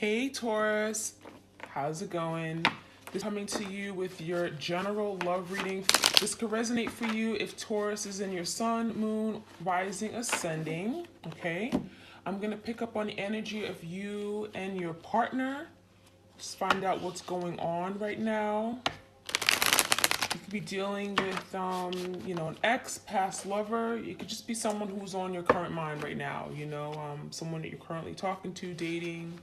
Hey Taurus, how's it going? This is coming to you with your general love reading. This could resonate for you if Taurus is in your sun, moon, rising, ascending, okay? I'm going to pick up on the energy of you and your partner. Just find out what's going on right now. You could be dealing with, an ex, past lover. It could just be someone who's on your current mind right now, someone that you're currently talking to, dating.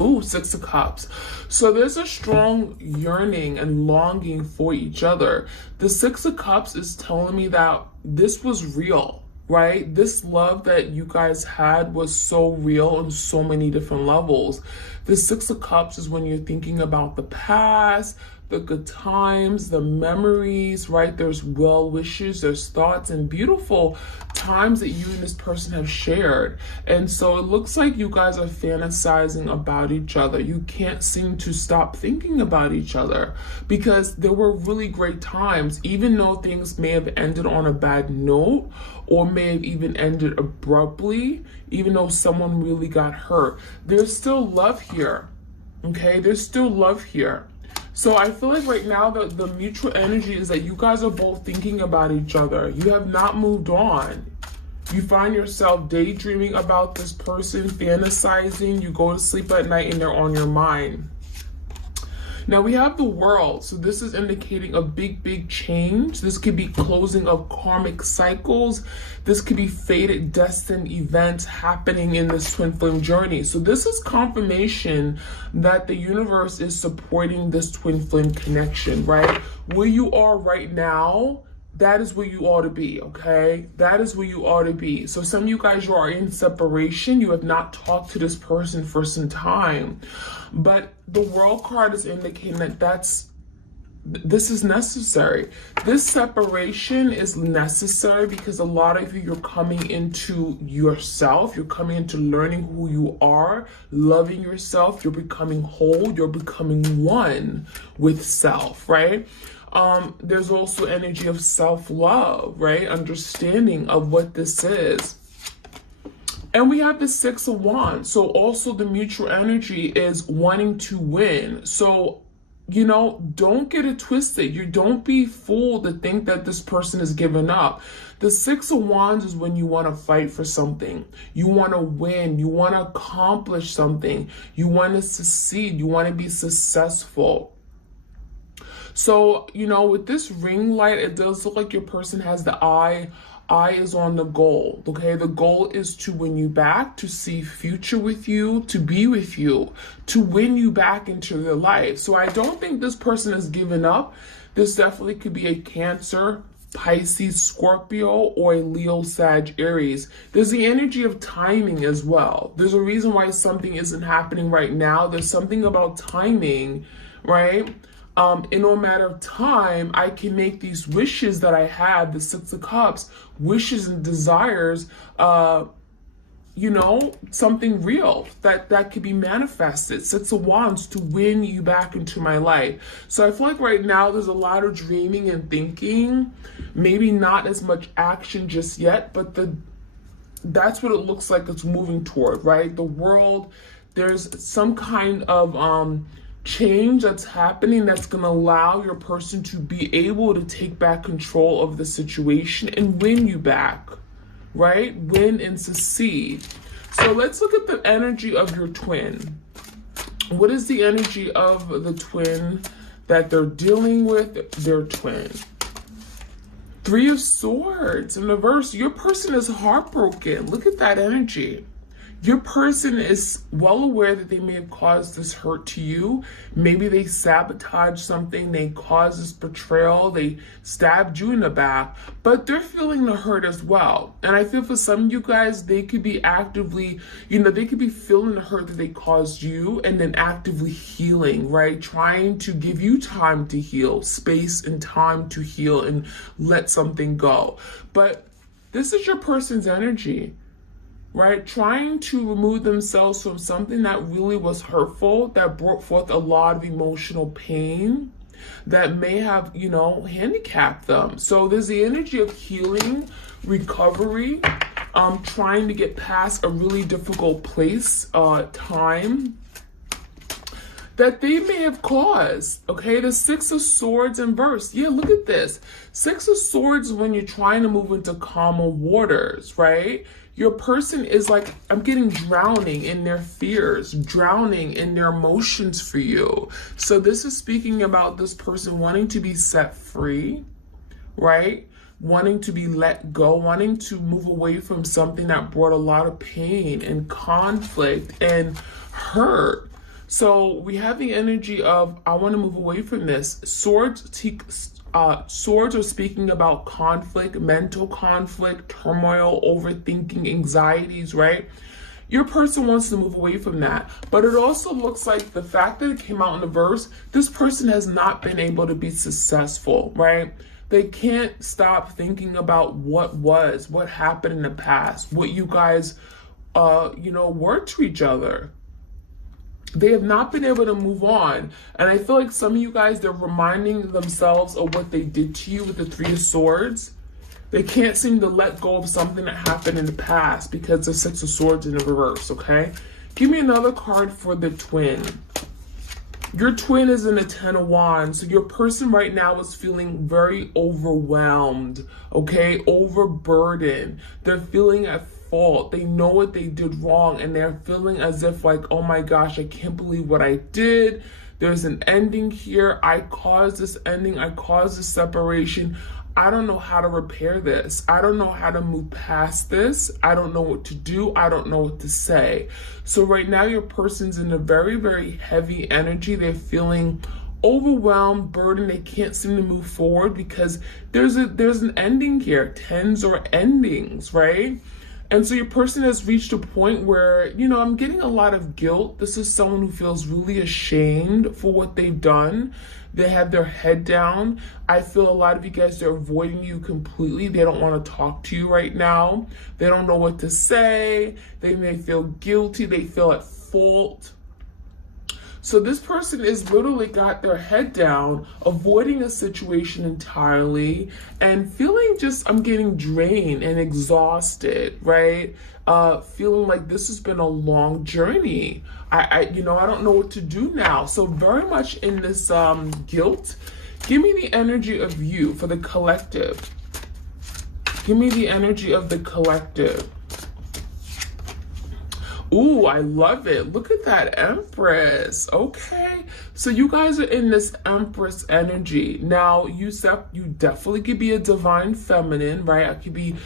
Ooh, Six of Cups. So there's a strong yearning and longing for each other. The Six of Cups is telling me that this was real, right? This love that you guys had was so real on so many different levels. The Six of Cups is when you're thinking about the past, the good times, the memories, right? There's well wishes, there's thoughts and beautiful times that you and this person have shared. And so it looks like you guys are fantasizing about each other. You can't seem to stop thinking about each other because there were really great times, even though things may have ended on a bad note or may have even ended abruptly, even though someone really got hurt. There's still love here, okay? There's still love here. So I feel like right now the mutual energy is that you guys are both thinking about each other. You have not moved on. You find yourself daydreaming about this person, fantasizing. You go to sleep at night and they're on your mind. Now we have the World. So this is indicating a big change. This could be closing of karmic cycles. This could be fated, destined events happening in this twin flame journey. So this is confirmation that the universe is supporting this twin flame connection, right? Where you are right now, that is where you ought to be, okay? That is where you ought to be. So some of you guys, you are in separation. You have not talked to this person for some time. But the World card is indicating that this is necessary. This separation is necessary because a lot of you, you're coming into yourself. You're coming into learning who you are, loving yourself. You're becoming whole. You're becoming one with self, right? There's also energy of self-love, right? Understanding of what this is. And we have the Six of Wands. So also the mutual energy is wanting to win. So, don't get it twisted. You don't be fooled to think that this person is giving up. The Six of Wands is when you want to fight for something. You want to win. You want to accomplish something. You want to succeed. You want to be successful. So, with this ring light, it does look like your person has the eye is on the goal, okay? The goal is to win you back, to see future with you, to be with you, to win you back into their life. So I don't think this person has given up. This definitely could be a Cancer, Pisces, Scorpio, or a Leo, Sag, Aries. There's the energy of timing as well. There's a reason why something isn't happening right now. There's something about timing, right? In no matter of time, I can make these wishes that I had, the Six of Cups, wishes and desires, something real that could be manifested. Six of Wands to win you back into my life. So I feel like right now there's a lot of dreaming and thinking, maybe not as much action just yet, but that's what it looks like it's moving toward, right? The World, there's some kind of change that's happening that's going to allow your person to be able to take back control of the situation and win you back, right? Win and succeed. So let's look at the energy of your twin. What is the energy of the twin that they're dealing with? Their twin. Three of Swords in reverse. Your person is heartbroken. Look at that energy. Your person is well aware that they may have caused this hurt to you. Maybe they sabotaged something, they caused this betrayal, they stabbed you in the back, but they're feeling the hurt as well. And I feel for some of you guys, they could be actively, they could be feeling the hurt that they caused you and then actively healing, right? Trying to give you time to heal, space and time to heal and let something go. But this is your person's energy, right? Trying to remove themselves from something that really was hurtful, that brought forth a lot of emotional pain, that may have, handicapped them. So there's the energy of healing, recovery, trying to get past a really difficult place, time that they may have caused. Okay, the Six of Swords in verse. Yeah, look at this. Six of Swords when you're trying to move into calmer waters, right? Your person is like, I'm getting drowning in their fears, drowning in their emotions for you. So this is speaking about this person wanting to be set free, right? Wanting to be let go, wanting to move away from something that brought a lot of pain and conflict and hurt. So we have the energy of, I want to move away from this. Swords are speaking about conflict, mental conflict, turmoil, overthinking, anxieties, right? Your person wants to move away from that. But it also looks like the fact that it came out in the verse, this person has not been able to be successful, right? They can't stop thinking about what happened in the past, what you guys, were to each other. They have not been able to move on. And I feel like some of you guys, they're reminding themselves of what they did to you with the Three of Swords. They can't seem to let go of something that happened in the past because the Six of Swords in the reverse, okay? Give me another card for the twin. Your twin is in the Ten of Wands. So your person right now is feeling very overwhelmed, okay? Overburdened. They're feeling at fault. They know what they did wrong and they're feeling as if like, oh my gosh, I can't believe what I did. There's an ending here. I caused this ending. I caused this separation. I don't know how to repair this. I don't know how to move past this. I don't know what to do. I don't know what to say. So right now your person's in a very, very heavy energy. They're feeling overwhelmed, burdened. They can't seem to move forward because there's an ending here. Tens are endings, right? And so your person has reached a point where, I'm getting a lot of guilt. This is someone who feels really ashamed for what they've done. They have their head down. I feel a lot of you guys, they're avoiding you completely. They don't want to talk to you right now. They don't know what to say. They may feel guilty. They feel at fault. So this person is literally got their head down, avoiding a situation entirely and feeling just, I'm getting drained and exhausted, right? Feeling like this has been a long journey. I don't know what to do now. So very much in this guilt. Give me the energy of you for the collective. Give me the energy of the collective. Ooh, I love it. Look at that Empress. Okay. So you guys are in this Empress energy. Now, you definitely could be a divine feminine, right? I could be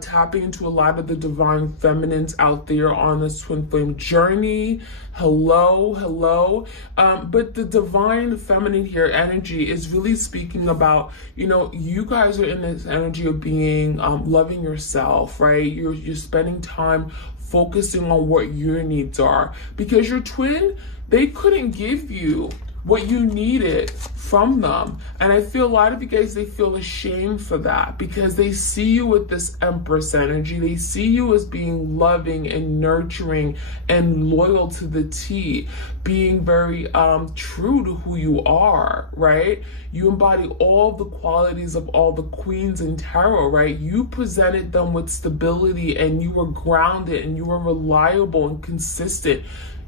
tapping into a lot of the divine feminines out there on this twin flame journey. Hello. But the divine feminine here energy is really speaking about, you guys are in this energy of being, loving yourself, right? You're spending time focusing on what your needs are, because your twin, they couldn't give you what you needed from them. And I feel a lot of you guys, they feel ashamed for that because they see you with this Empress energy. They see you as being loving and nurturing and loyal to the T, being very true to who you are, right? You embody all the qualities of all the queens in tarot, right? You presented them with stability and you were grounded and you were reliable and consistent.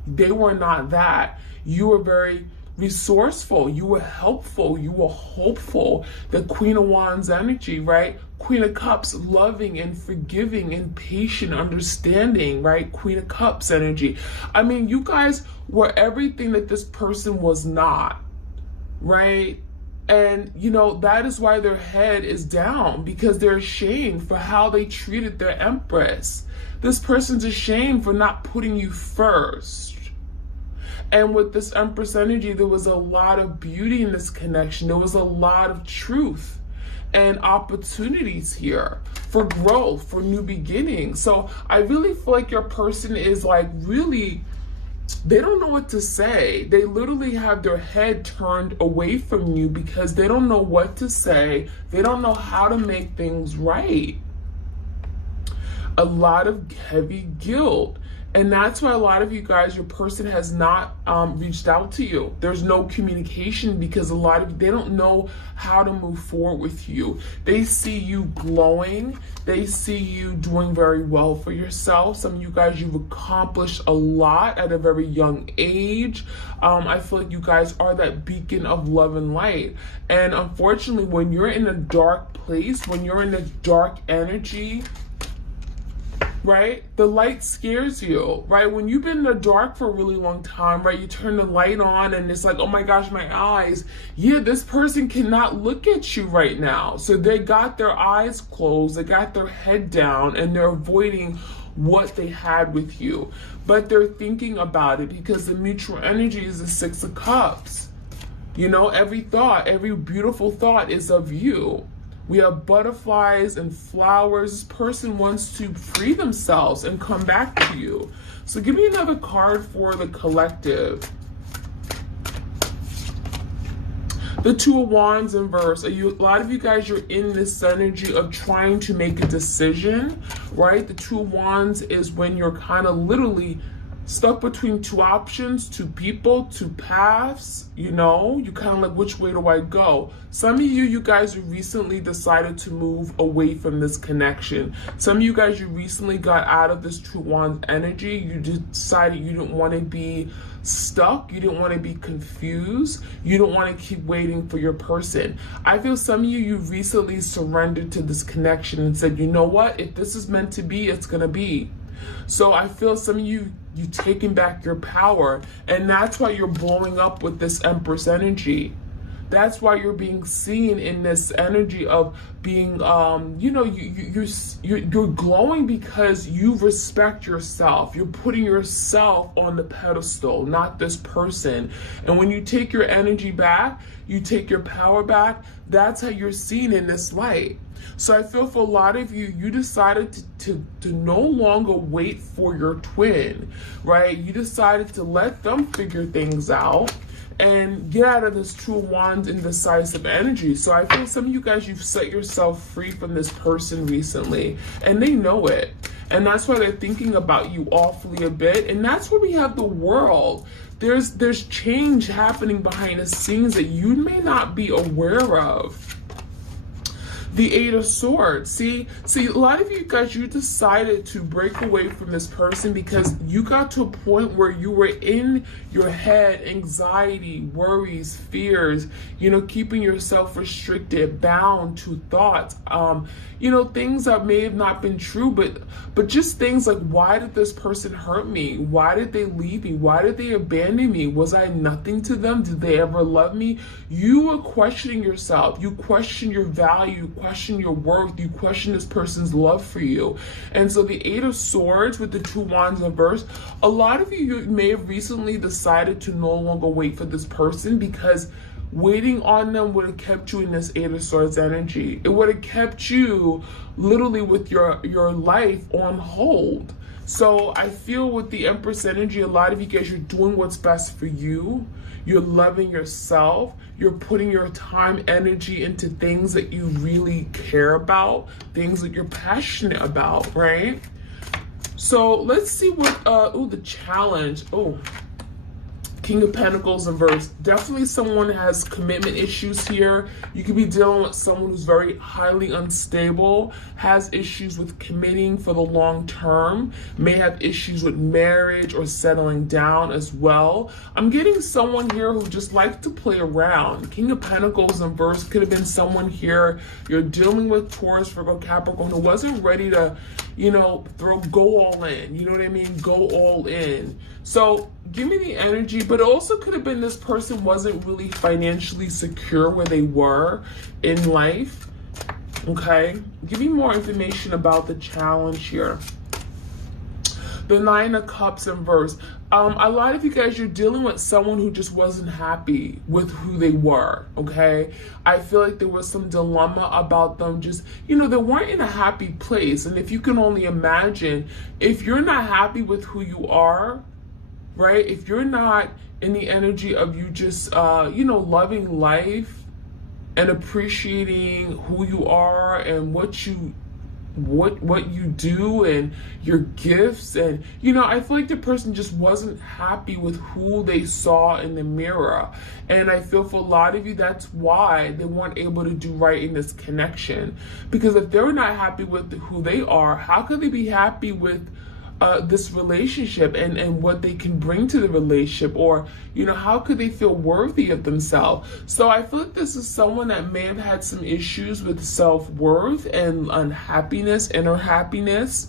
They were not that. You were very resourceful, you were helpful, you were hopeful. The Queen of Wands energy, right? Queen of Cups, loving and forgiving and patient, understanding, right? Queen of Cups energy. I mean, you guys were everything that this person was not, right? And, that is why their head is down, because they're ashamed for how they treated their Empress. This person's ashamed for not putting you first. And with this Empress energy, there was a lot of beauty in this connection. There was a lot of truth and opportunities here for growth, for new beginnings. So I really feel like your person is like really, they don't know what to say. They literally have their head turned away from you because they don't know what to say. They don't know how to make things right. A lot of heavy guilt. And that's why a lot of you guys, your person has not reached out to you. There's no communication because a lot of you, they don't know how to move forward with you. They see you glowing. They see you doing very well for yourself. Some of you guys, you've accomplished a lot at a very young age. I feel like you guys are that beacon of love and light. And unfortunately, when you're in a dark place, when you're in a dark energy, right? The light scares you, right? When you've been in the dark for a really long time, right? You turn the light on and it's like, oh my gosh, my eyes. Yeah, this person cannot look at you right now. So they got their eyes closed, they got their head down, and they're avoiding what they had with you. But they're thinking about it because the mutual energy is the Six of Cups. You know, every thought, every beautiful thought is of you. We have butterflies and flowers. This person wants to free themselves and come back to you. So give me another card for the collective. The Two of Wands in reverse. A lot of you guys, you're in this energy of trying to make a decision, right? The Two of Wands is when you're kind of literally stuck between two options, two people, two paths. You know, you kind of like, which way do I go? Some of you guys, you recently decided to move away from this connection. Some of you guys, you recently got out of this Two of Wands energy. You decided you didn't want to be stuck. You didn't want to be confused. You don't want to keep waiting for your person. I feel some of you recently surrendered to this connection and said, you know what? If this is meant to be, it's going to be. So I feel some of you taking back your power, and that's why you're blowing up with this Empress energy. That's why you're being seen in this energy of being, you know, you're glowing because you respect yourself. You're putting yourself on the pedestal, not this person. And when you take your energy back, you take your power back, that's how you're seen in this light. So I feel for a lot of you, you decided to no longer wait for your twin, right? You decided to let them figure things out and get out of this Two of Wands indecisive energy. So I feel some of you guys, you've set yourself free from this person recently, and they know it. And that's why they're thinking about you awfully a bit. And that's where we have the World. There's change happening behind the scenes that you may not be aware of. The Eight of Swords. See, a lot of you guys, you decided to break away from this person because you got to a point where you were in your head, anxiety, worries, fears, you know, keeping yourself restricted, bound to thoughts, you know, things that may have not been true, but just things like, why did this person hurt me? Why did they leave me? Why did they abandon me? Was I nothing to them? Did they ever love me? You were questioning yourself. You question your value, you question your worth, you question this person's love for you. And so the Eight of Swords with the Two Wands in reverse, a lot of you may have recently decided to no longer wait for this person because waiting on them would have kept you in this Eight of Swords energy. It would have kept you literally with your life on hold. So I feel with the Empress energy, a lot of you guys, you're doing what's best for you. You're loving yourself. You're putting your time, energy into things that you really care about, things that you're passionate about, right? So let's see what, the challenge. King of Pentacles in reverse. Definitely someone has commitment issues here. You could be dealing with someone who's very highly unstable, has issues with committing for the long term, may have issues with marriage or settling down as well. I'm getting someone here who just likes to play around. King of Pentacles in reverse could have been someone here. You're dealing with Taurus, Virgo, Capricorn who wasn't ready to, you know, go all in. You know what I mean? Go all in. So give me the energy, but it also could have been this person wasn't really financially secure where they were in life. Okay, give me more information about the challenge here. The Nine of Cups in reverse. A lot of you guys, you're dealing with someone who just wasn't happy with who they were, okay? I feel like there was some dilemma about them just, you know, they weren't in a happy place. And if you can only imagine, if you're not happy with who you are, right? If you're not in the energy of you just, you know, loving life and appreciating who you are and what you what you do and your gifts. And you know, I feel like the person just wasn't happy with who they saw in the mirror, and I feel for a lot of you that's why they weren't able to do right in this connection, because if they're not happy with who they are, how could they be happy with this relationship and what they can bring to the relationship? Or, you know, how could they feel worthy of themselves? So I feel like this is someone that may have had some issues with self-worth and unhappiness, inner happiness.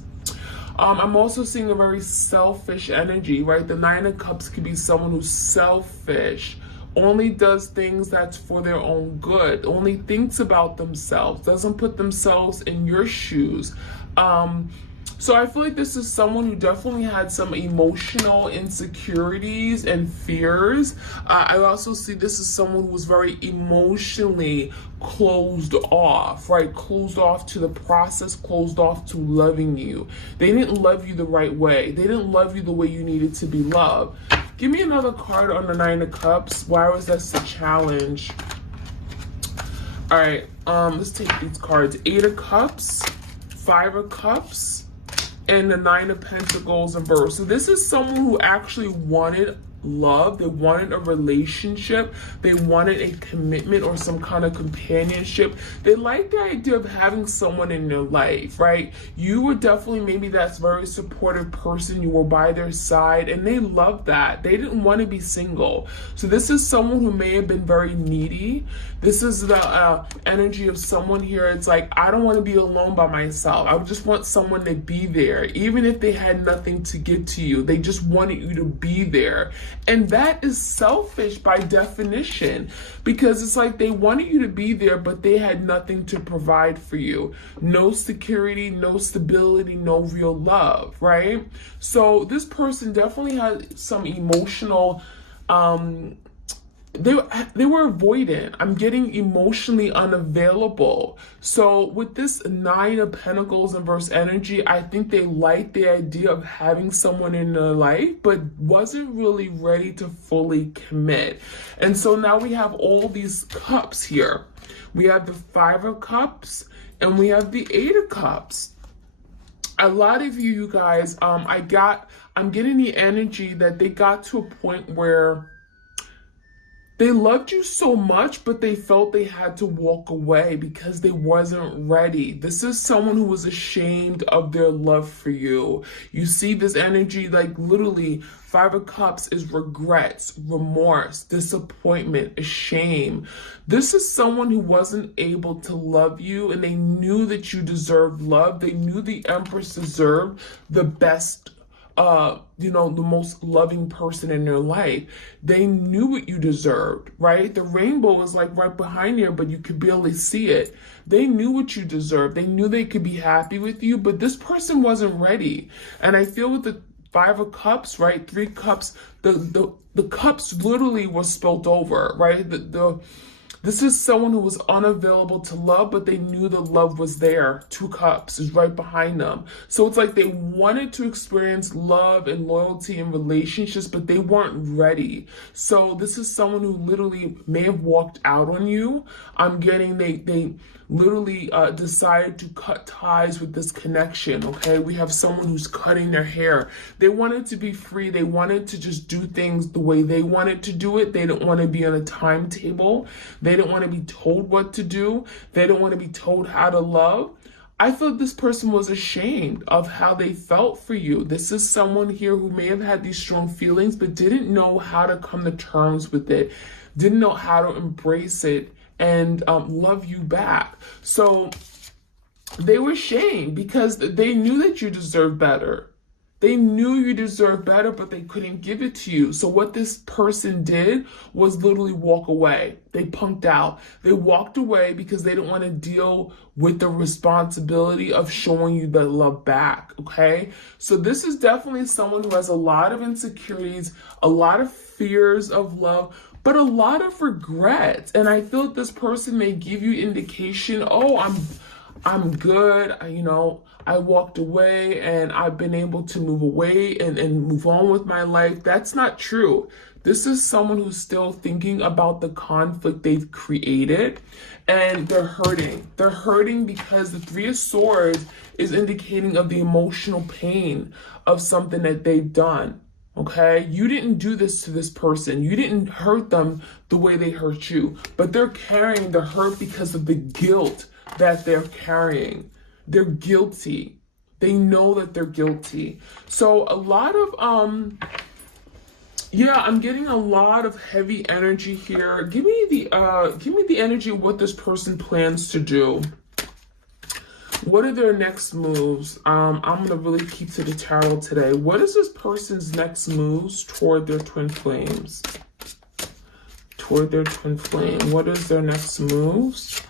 I'm also seeing a very selfish energy, right? The Nine of Cups could be someone who's selfish, only does things that's for their own good, only thinks about themselves, doesn't put themselves in your shoes. So I feel like this is someone who definitely had some emotional insecurities and fears. I also see this as someone who was very emotionally closed off, right? Closed off to the process, closed off to loving you. They didn't love you the right way. They didn't love you the way you needed to be loved. Give me another card on the Nine of Cups. Why was that a challenge? All right, let's take these cards. Eight of Cups, Five of Cups, and the Nine of Pentacles in reverse. So this is someone who actually wanted love. They wanted a relationship. They wanted a commitment or some kind of companionship. They like the idea of having someone in their life, right? You were definitely maybe that very supportive person. You were by their side, and they loved that. They didn't want to be single. So this is someone who may have been very needy. This is the energy of someone here. It's like, I don't want to be alone by myself. I just want someone to be there. Even if they had nothing to give to you, they just wanted you to be there. And that is selfish by definition, because it's like they wanted you to be there, but they had nothing to provide for you. No security, no stability, no real love, right? So this person definitely had some emotional, they were avoidant. I'm getting emotionally unavailable. So with this Nine of Pentacles in reverse energy, I think they liked the idea of having someone in their life, but wasn't really ready to fully commit. And so now we have all these cups here. We have the Five of Cups and we have the Eight of Cups. A lot of you guys, I'm getting the energy that they got to a point where they loved you so much, but they felt they had to walk away because they wasn't ready. This is someone who was ashamed of their love for you. You see this energy, like literally, Five of Cups is regrets, remorse, disappointment, shame. This is someone who wasn't able to love you, and they knew that you deserved love. They knew the Empress deserved the best, the most loving person in their life. They knew what you deserved, right? The rainbow is like right behind here, but you could barely see it. They knew what you deserved. They knew they could be happy with you, but this person wasn't ready. And I feel with the Five of Cups, right? Three cups, the cups literally were spilt over, right? This is someone who was unavailable to love, but they knew the love was there. Two cups is right behind them. So it's like they wanted to experience love and loyalty and relationships, but they weren't ready. So this is someone who literally may have walked out on you. I'm getting they literally decided to cut ties with this connection, okay? We have someone who's cutting their hair. They wanted to be free. They wanted to just do things the way they wanted to do it. They didn't want to be on a timetable. They didn't want to be told what to do. They didn't want to be told how to love. I feel this person was ashamed of how they felt for you. This is someone here who may have had these strong feelings, but didn't know how to come to terms with it, didn't know how to embrace it and love you back. So they were ashamed because they knew that you deserved better. They knew you deserved better, but they couldn't give it to you. So what this person did was literally walk away. They punked out. They walked away because they didn't want to deal with the responsibility of showing you the love back, okay? So this is definitely someone who has a lot of insecurities, a lot of fears of love, but a lot of regrets. And I feel that this person may give you indication, oh, I'm good, I walked away and I've been able to move away and move on with my life. That's not true. This is someone who's still thinking about the conflict they've created, and they're hurting. They're hurting because the Three of Swords is indicating of the emotional pain of something that they've done. Okay, you didn't do this to this person. You didn't hurt them the way they hurt you, but they're carrying the hurt because of the guilt that they're carrying. They're guilty. They know that they're guilty. So a lot of yeah, I'm getting a lot of heavy energy here. Give me the energy of what this person plans to do. What are their next moves? I'm gonna really keep to the tarot today. What is this person's next moves toward their twin flames? Toward their twin flame. What is their next moves?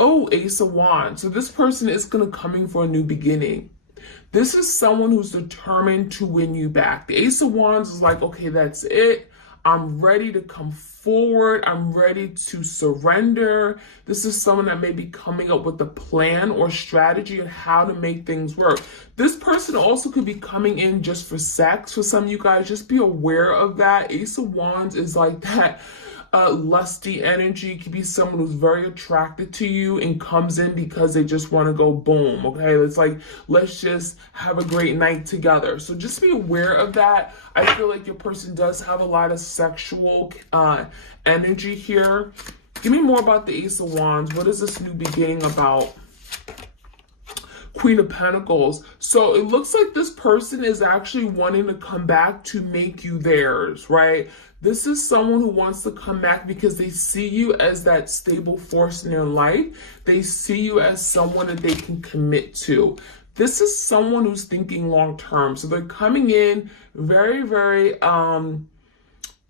Oh, Ace of Wands. So this person is coming for a new beginning. This is someone who's determined to win you back. The Ace of Wands is like, okay, that's it. I'm ready to come forward. I'm ready to surrender. This is someone that may be coming up with a plan or strategy on how to make things work. This person also could be coming in just for sex for some of you guys. Just be aware of that. Ace of Wands is like that lusty energy. Could be someone who's very attracted to you and comes in because they just want to go boom. Okay, it's like, let's just have a great night together. So just be aware of that. I feel like your person does have a lot of sexual energy here. Give me more about the Ace of Wands. What is this new beginning about? Queen of Pentacles. So it looks like this person is actually wanting to come back to make you theirs, right? This is someone who wants to come back because they see you as that stable force in their life. They see you as someone that they can commit to. This is someone who's thinking long term. So they're coming in very, very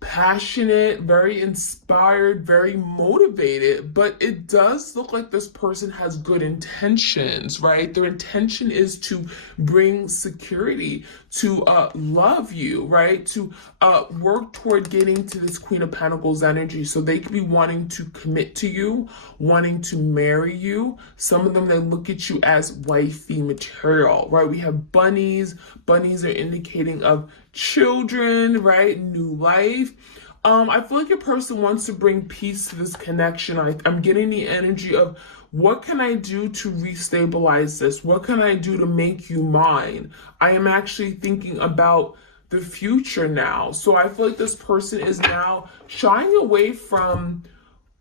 passionate, very inspired, very motivated, but it does look like this person has good intentions, right? Their intention is to bring security, to love you, right? To work toward getting to this Queen of Pentacles energy. So they could be wanting to commit to you, wanting to marry you. Some of them, they look at you as wifey material, right? We have bunnies. Bunnies are indicating of children, right? New life. I feel like your person wants to bring peace to this connection. I'm getting the energy of, what can I do to restabilize this? What can I do to make you mine? I am actually thinking about the future now. So I feel like this person is now shying away from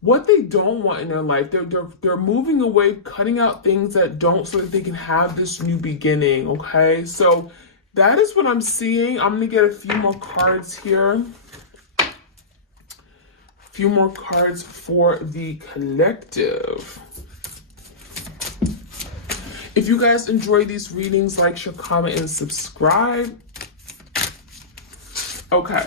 what they don't want in their life. They're moving away, cutting out things that don't, so that they can have this new beginning. Okay, so that is what I'm seeing. I'm gonna get a few more cards here. Few more cards for the collective. If you guys enjoy these readings, like, share, comment, and subscribe. Okay.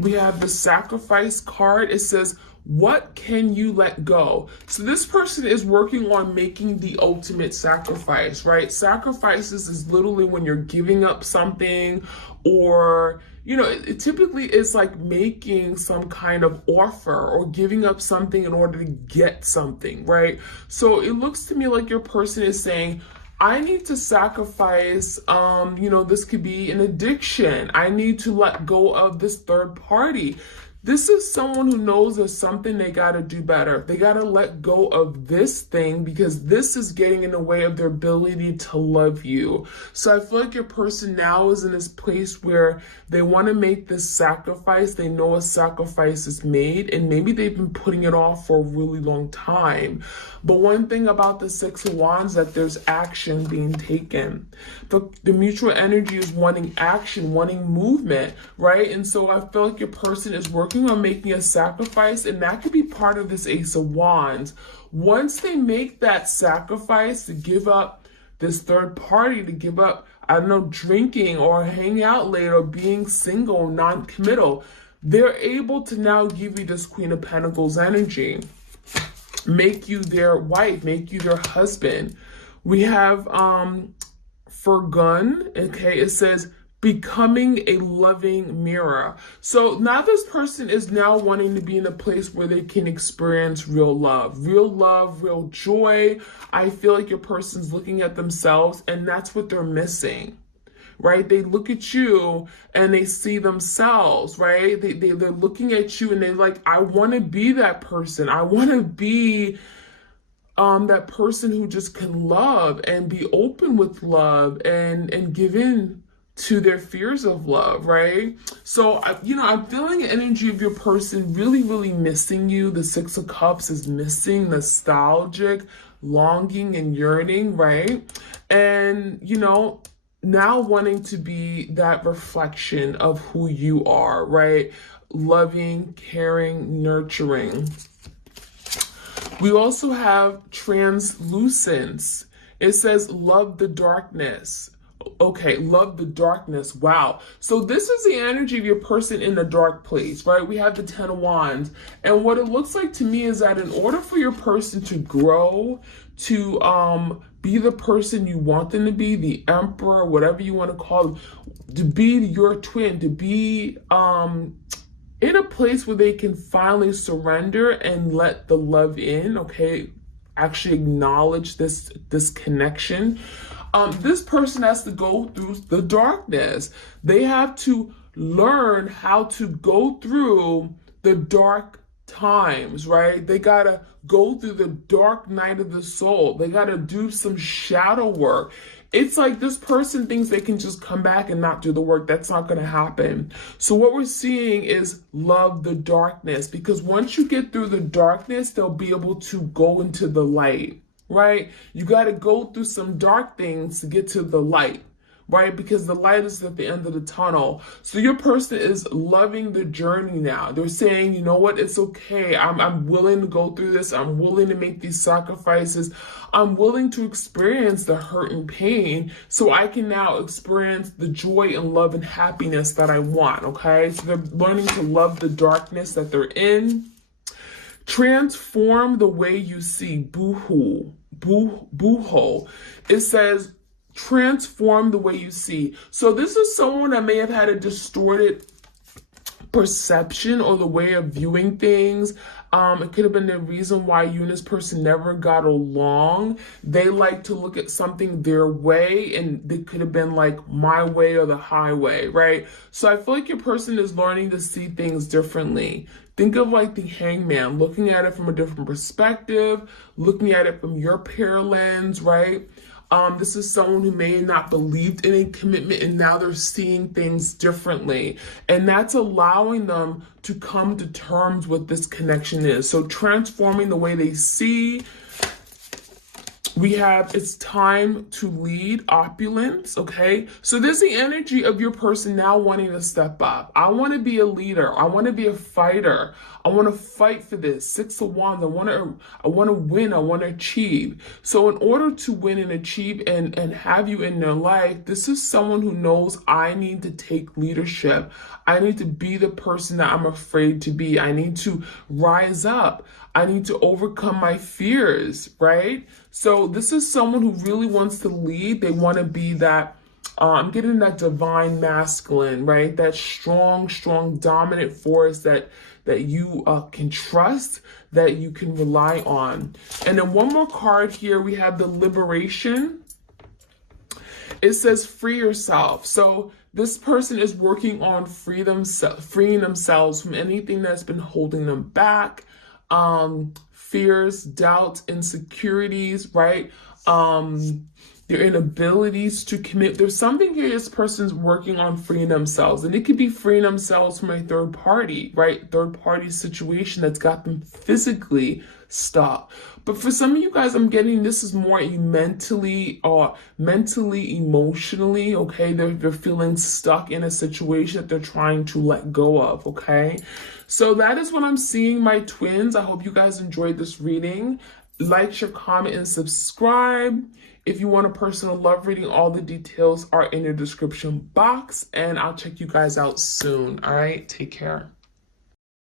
We have the Sacrifice card. It says, what can you let go? So this person is working on making the ultimate sacrifice, right? Sacrifices is literally when you're giving up something, or, you know, it typically is like making some kind of offer or giving up something in order to get something, right? So it looks to me like your person is saying, I need to sacrifice, you know, this could be an addiction. I need to let go of this third party. This is someone who knows there's something they got to do better. They got to let go of this thing because this is getting in the way of their ability to love you. So I feel like your person now is in this place where they want to make this sacrifice. They know a sacrifice is made, and maybe they've been putting it off for a really long time. But one thing about the Six of Wands, that there's action being taken. The mutual energy is wanting action, wanting movement, right? And so I feel like your person is working on making a sacrifice, and that could be part of this Ace of Wands. Once they make that sacrifice to give up this third party, to give up, I don't know, drinking or hanging out late or being single, non-committal, they're able to now give you this Queen of Pentacles energy. Make you their wife, make you their husband. We have Furgun, okay, it says, becoming a loving mirror. So now this person is now wanting to be in a place where they can experience real love, real joy. I feel like your person's looking at themselves and that's what they're missing, right? They look at you and they see themselves, right? They're looking at you and they're like, I want to be that person. I want to be that person who just can love and be open with love and give in to their fears of love, right? So, I'm feeling the energy of your person really missing you. The Six of Cups is missing, nostalgic, longing and yearning, right? And, now wanting to be that reflection of who you are, right? Loving, caring, nurturing. We also have translucence. It says, love the darkness. Okay, love the darkness. Wow. So this is the energy of your person in the dark place, right? We have the 10 of Wands. And what it looks like to me is that in order for your person to grow, to be the person you want them to be, the emperor, whatever you want to call them, to be your twin, to be in a place where they can finally surrender and let the love in, okay? Actually acknowledge this connection. This person has to go through the darkness. They have to learn how to go through the dark times, right? They gotta go through the dark night of the soul. They gotta do some shadow work. It's like this person thinks they can just come back and not do the work. That's not going to happen. So what we're seeing is love the darkness, because once you get through the darkness, they'll be able to go into the light, right? You got to go through some dark things to get to the light, right? Because the light is at the end of the tunnel. So your person is loving the journey now. They're saying, you know what? It's okay. I'm willing to go through this. I'm willing to make these sacrifices. I'm willing to experience the hurt and pain so I can now experience the joy and love and happiness that I want, okay? So they're learning to love the darkness that they're in. Transform the way you see. Boo-hoo. Boo-hoo. It says, transform the way you see. So this is someone that may have had a distorted perception or the way of viewing things. It could have been the reason why you and this person never got along. They like to look at something their way, and it could have been like my way or the highway, right? So I feel like your person is learning to see things differently. Think of like the Hangman, looking at it from a different perspective, looking at it from your pear lens, right? This is someone who may have not believed in a commitment and now they're seeing things differently. And that's allowing them to come to terms with this connection is. So transforming the way they see. We have, it's time to lead, opulence, okay? So there's the energy of your person now wanting to step up. I want to be a leader. I want to be a fighter. I want to fight for this. 6 of Wands. I want to win. I want to achieve. So in order to win and achieve and have you in their life, this is someone who knows I need to take leadership. I need to be the person that I'm afraid to be. I need to rise up. I need to overcome my fears, right? So this is someone who really wants to lead. They want to be that, I'm getting that divine masculine, right? That strong, dominant force that you can trust, that you can rely on. And then one more card here, we have the liberation. It says free yourself. So this person is working on freeing themselves from anything that's been holding them back. Fears, doubts, insecurities, right? Their inabilities to commit. There's something here this person's working on freeing themselves. And it could be freeing themselves from a third party, right? Third party situation that's got them physically stuck. But for some of you guys, I'm getting this is more mentally, emotionally, okay? They're feeling stuck in a situation that they're trying to let go of, okay? So that is what I'm seeing, my twins. I hope you guys enjoyed this reading. Like, share, comment, and subscribe. If you want a personal love reading, all the details are in your description box. And I'll check you guys out soon. All right, take care.